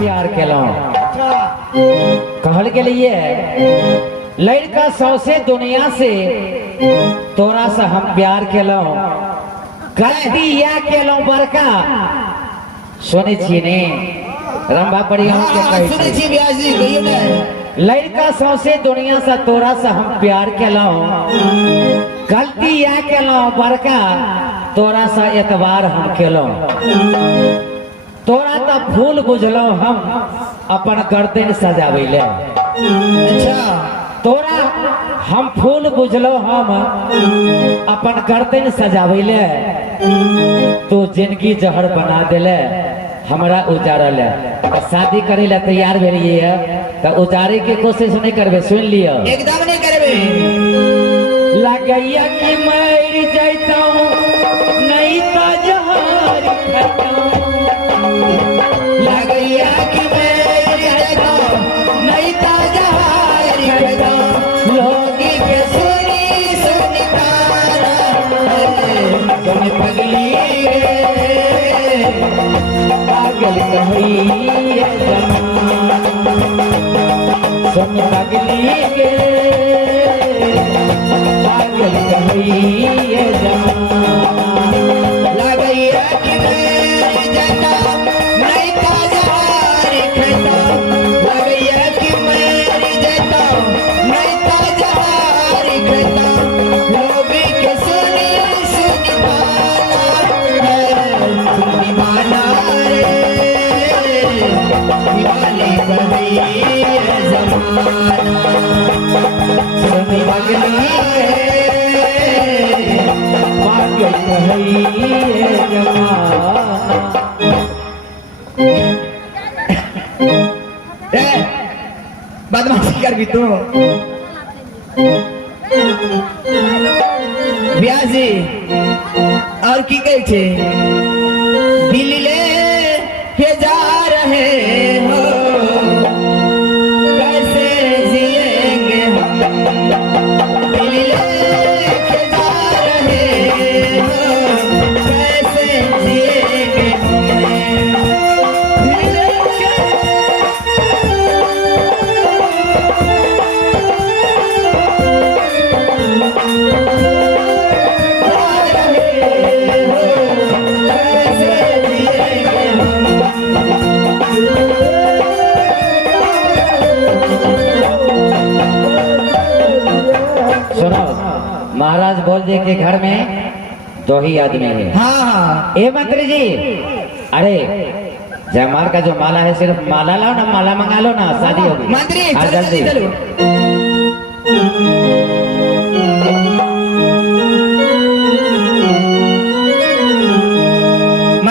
प्यार केलो कहल के लिए लड़का सौसे दुनिया से तोरा से हम प्यार केलो गलती या केलो बड़का सुने छी ने रंभा पड़ी हम के कहे सुने छी ब्यास जी कहियो ने लड़का सौसे दुनिया से तोरा से हम प्यार केलो गलती या केलो बड़का तोरा से एतबार हम केलो तोरा तो फूल बुझलो हम अपन गर्दन सजावे ले अच्छा तोरा हम फूल बुझलो हम अपन गर्दन सजावे ले तू जिंदगी जहर बना देले हमरा उजारल है शादी करे ला तैयार भेलिए है तो उजारे के कोशिश नहीं करबे सुन लियो एकदम नहीं करबे लगैया कि मर जैतौ नहीं तो जहर खैतौ लगैया कि मर जैतौ नहीं तो जहर खैतौ लोगी के सुनी सुनी तारा सुन पगली पागल कहिए जमाना सुन पगली के पागल कहिए जमाना लगैया कि मर जैतौ नहीं तो जहर खैतौ लगैया कि मर जैतौ नहीं तो जहर खैतौ लोगी के सुनी सुनी सुनी माना दीवानी बनी जमाना सुनी पगली पागल कहिए जमाना बदमाशी कर भी तू ब्यास जी और की कहे छे दिल ले के जा रहे हो कैसे जिएंगे हम दिल ले के जा रहे हो कैसे जिएंगे दिल लेके सुनो महाराज बोल दे के घर में दो ही आदमी है हाँ ए मंत्री जी अरे जयमाल का जो माला है सिर्फ माला लाओ ना माला मंगा लो ना शादी होगी मंत्री हाँ, चलो जल्दी चलो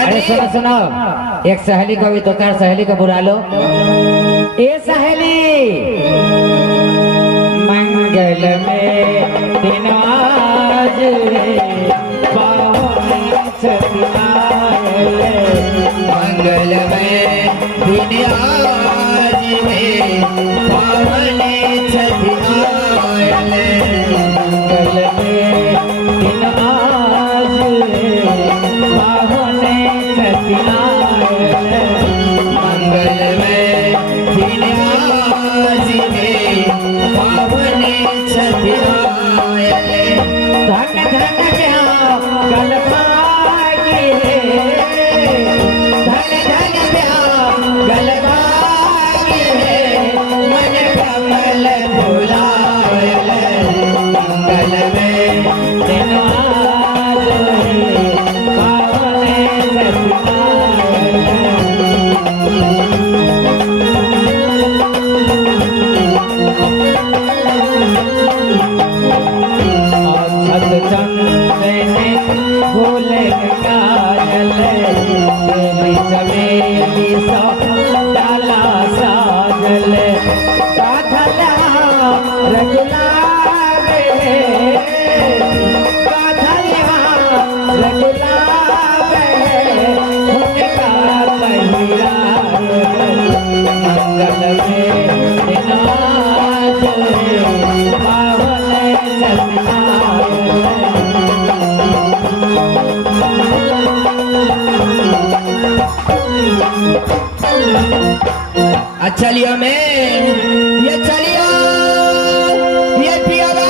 अरे सुनो सुनो एक सहेली को भी दो चार सहेली को बुला लो ए सहेली मंगल में दिन आज पावन सतिनाए मंगल में दिन आज में पावन छठि आयल मंगल में दिन आज पावन सतिनाए मंगल में दिन आज में पावन छठि आयल धन धन क्या कल पागे धन धन ब्याह गल भाग्य है मन कमल चलियो में ये चलियो ये पियावा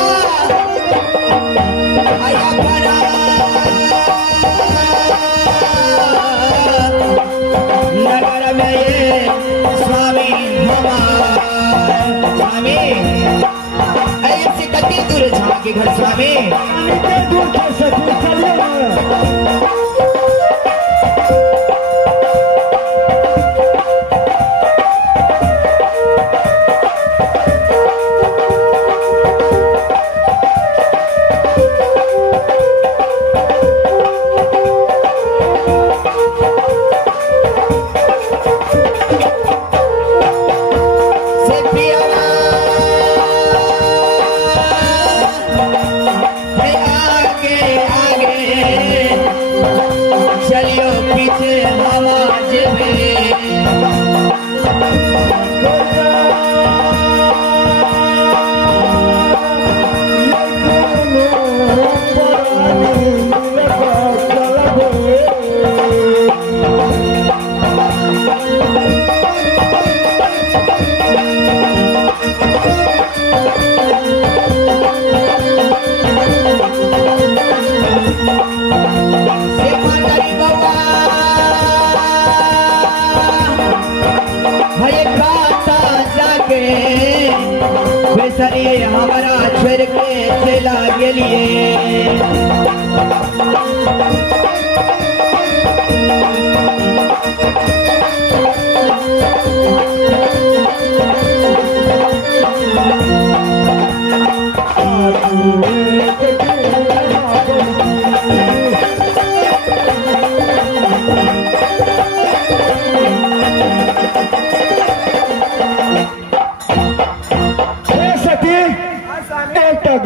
आया बना नगर में ये स्वामी हमारा स्वामी ऐसे कति दूर झाके घर स्वामी दूर के सखी चलिए ना। से पियावा है आगे आगे चलियो पीछे आवाज में से मातारी बाबा हरे खाता जाके बेसरी हमारा छोड़ के चला गेलिए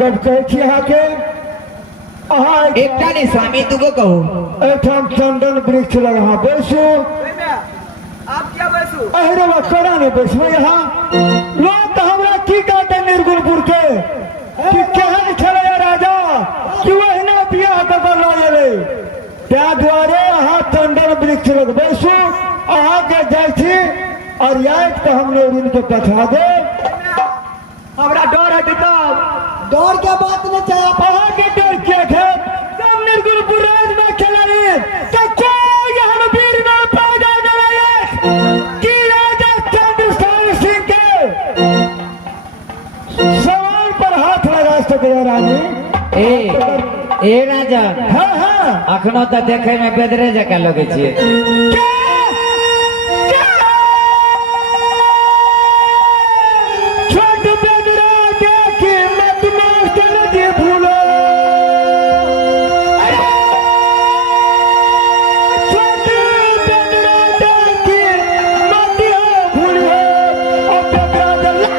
गप कहै छी अहाँके अहाँ एकटा नहीं स्वामी तुको कहो एठाम चंदन वृक्ष लग अहाँ बैसू आप क्या बैसू अहरे करा नहीं बैसबे यहाँ लोग तो हमरा की कहते निर्गुणपुर के कि केहन छलै राजा कि ओहिना बियाह कऽ कऽ लऽ गेलै ताहि दुआरे अहाँ चंदन वृक्ष लग बैसू अहाँके जाइ छी और याद के हम लोग के पठा दे हमरा डर है तब डर के बात नहीं चाहिए अहाँ के डर के है सब निर्गुणपुर राज में खेलाई तो कोई हम वीर ना पैदा नहीं कि राजा चंद्रसेन सिंह के सवाल पर हाथ लगा सके रानी ए राजा हाँ हाँ अखनो तो देखे में बेदरे जका लगे छियै क्या क्या छोट बेदरा देखी मत मास्टर जी भूलो अरे छोट बेदरा देखी मत भूलो अब बेदरा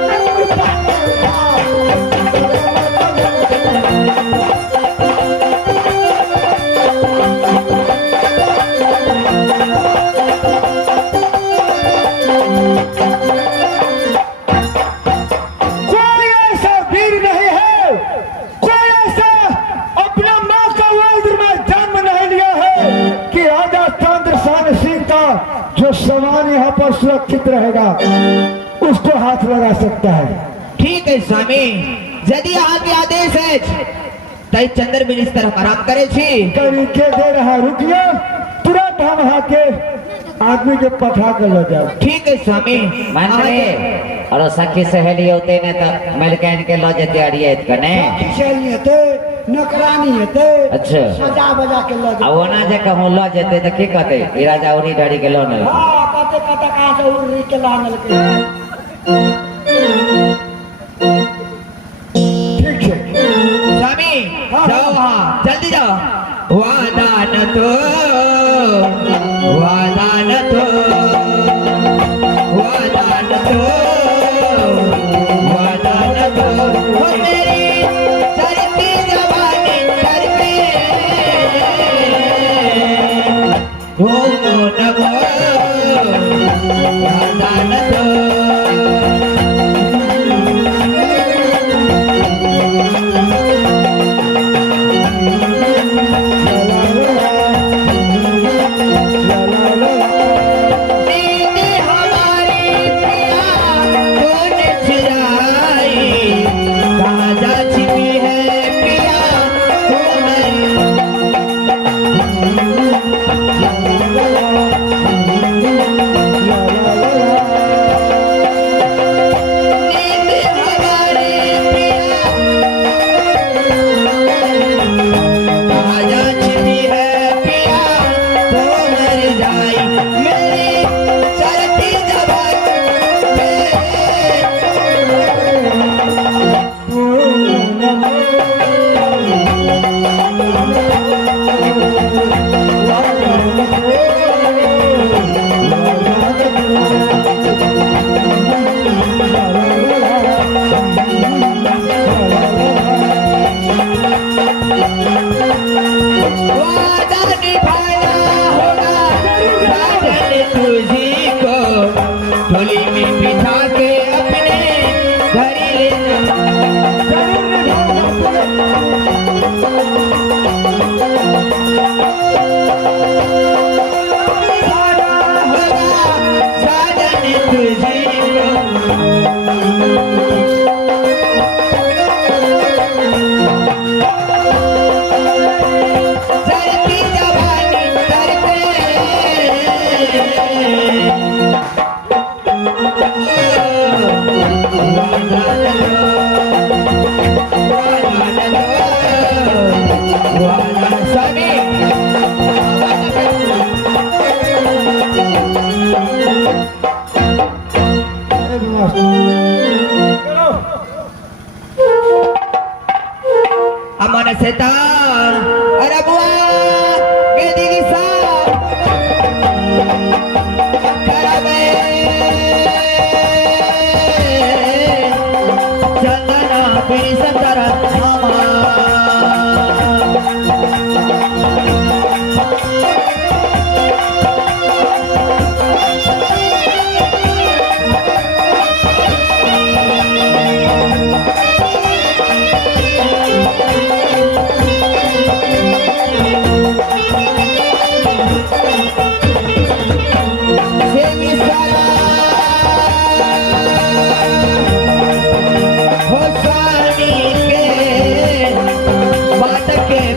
कोई ऐसा वीर नहीं है कोई ऐसा अपना माँ का वज्र में जन्म नहीं लिया है कि राजा चंद्रसेन सिंह का जो सामान यहाँ पर सुरक्षित रहेगा उसको हाथ लगा सकता है ठीक है स्वामी यदि यहाँ के आदेश है तई चंद्र मिनिस्टर हम आराम करे छी तरीके दे रहा रुकिए तुरंत हम यहाँ के आदमी के पठा कर ले जाओ ठीक है स्वामी मान रे और सखी सहेली होते ने तो मलकैन के लो जते अड़ियत कने नौकरानी हेते अच्छा सजा बजा के ले आ ओना जे कहूं लो जते तो की कहते ई राजा उरी ढड़ी के लो नहीं कहते कहते कहाँ से उड़ के लानल के ठीक है स्वामी जाओ वहाँ जल्दी जाओ वादा न तो वादा न तो वादा न तो वादा न तो हो मेरी चलती जवानी डर पे हो न वो वादा न तो ला ला वादा निभाया होगा साजन तुझी को, झोली में बिठा के अपने घर ले निभाया होगा साजन तुझी को। चलती जवानी करते अमन सेतार अरे बुआ के दिली साहब करबे चंदना पीरी संतरा मामा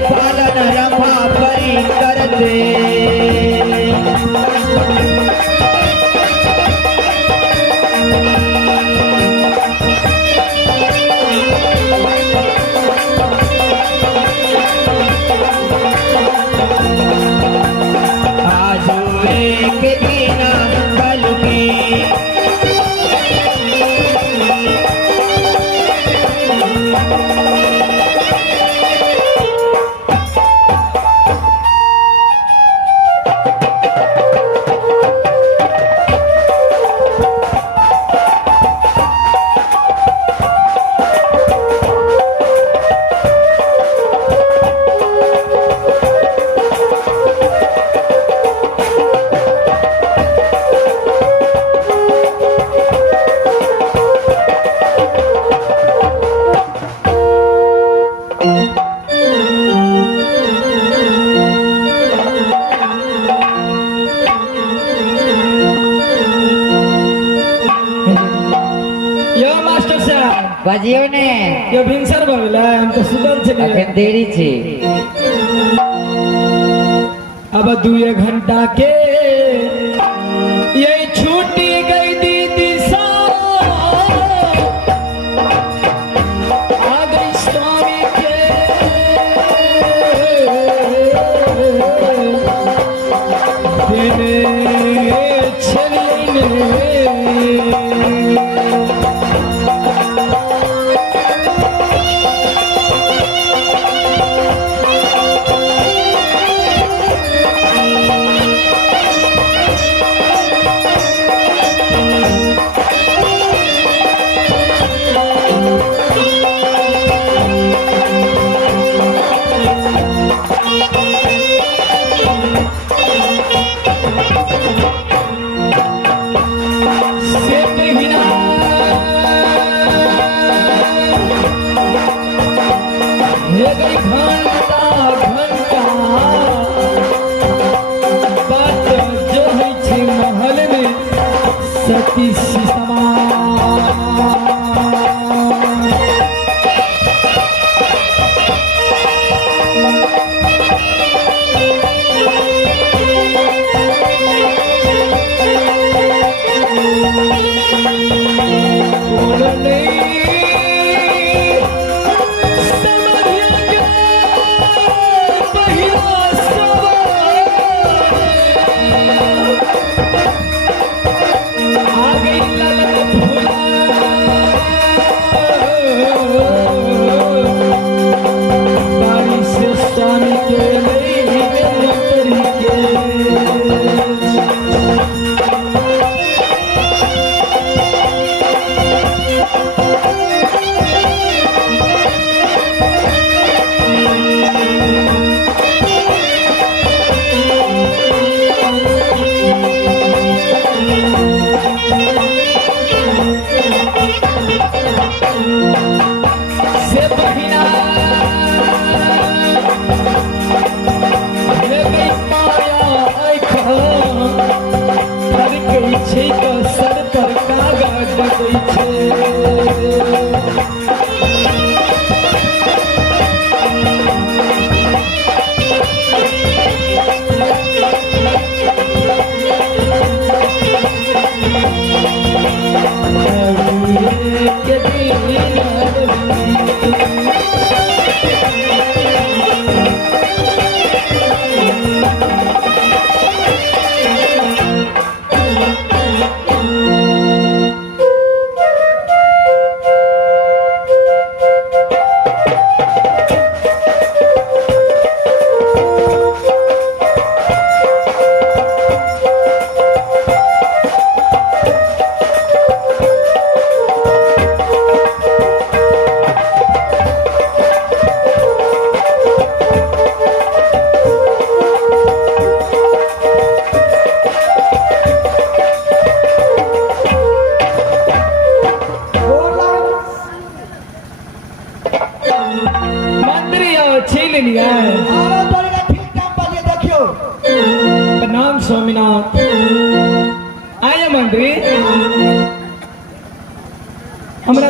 पालन रंभा परी करते आज एक दिन कल की यो मास्टर साहब बाजियो ने यो भिनसर भइला हम तो सुतल छलिए अखन देरी छी। अब 2 घंटा के यही छूटी गई दीदी सा आ गई स्वामी के देने छलिए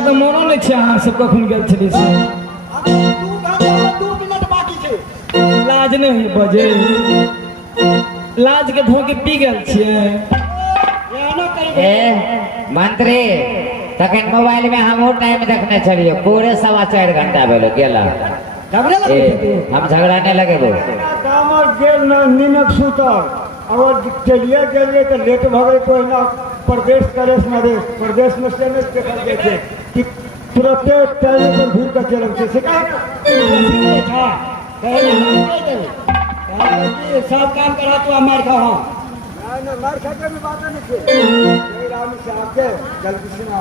तो मनो नहीं छे अहाँ सब कखन गेल छली से 2 मिनट बाकी छै लाज नहीं बजे लाज के धोके पी गेल छियै एना करी ए मंत्री तखन मोबाइल में हम टाइम देखने छलिए पूरे 4.25 घंटा भेलो गेला झगड़ा ए लगे हम झगड़ा नहीं लगेबो दामर गेल न नीनक सुतर अगर चलिए गेलिए तो लेट भगे तो ना प्रदेश करे नरेश प्रदेश में से नहीं देखल जाए छै कि तुरंते टाइम पर भूल कर चलम छै से का था कहे सब काम करा तू मार खा हां ना मार खा के भी बात नहीं छै जय राम साहब के जल्दी से ना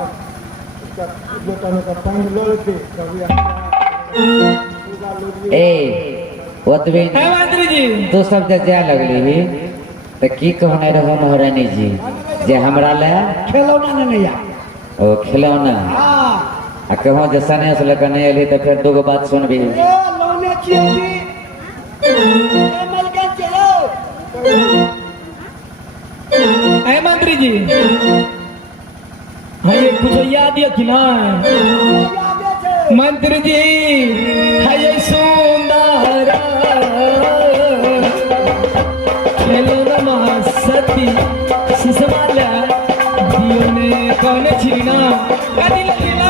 उसका जो तरह का टाइम लो लेते कभी ए ओतबे है मंत्री जी तू सब जे जाय लगली ही तो की कहने रहो महारानी जी जे हमरा ले खिलौना नहीं आ ओ खिलौना हां आ कहूँ जे सने से लेकर नहीं अली तो फिर 2 बात सुनबी ए लोने चियोगी ए मलकन चलो है मंत्री जी हाँ ये कुछ याद है कि ना आगे छे मंत्री जी है ये सुंदर हेलो नमः सती सिसमाला दियो ने कौन छिना कदी लगिला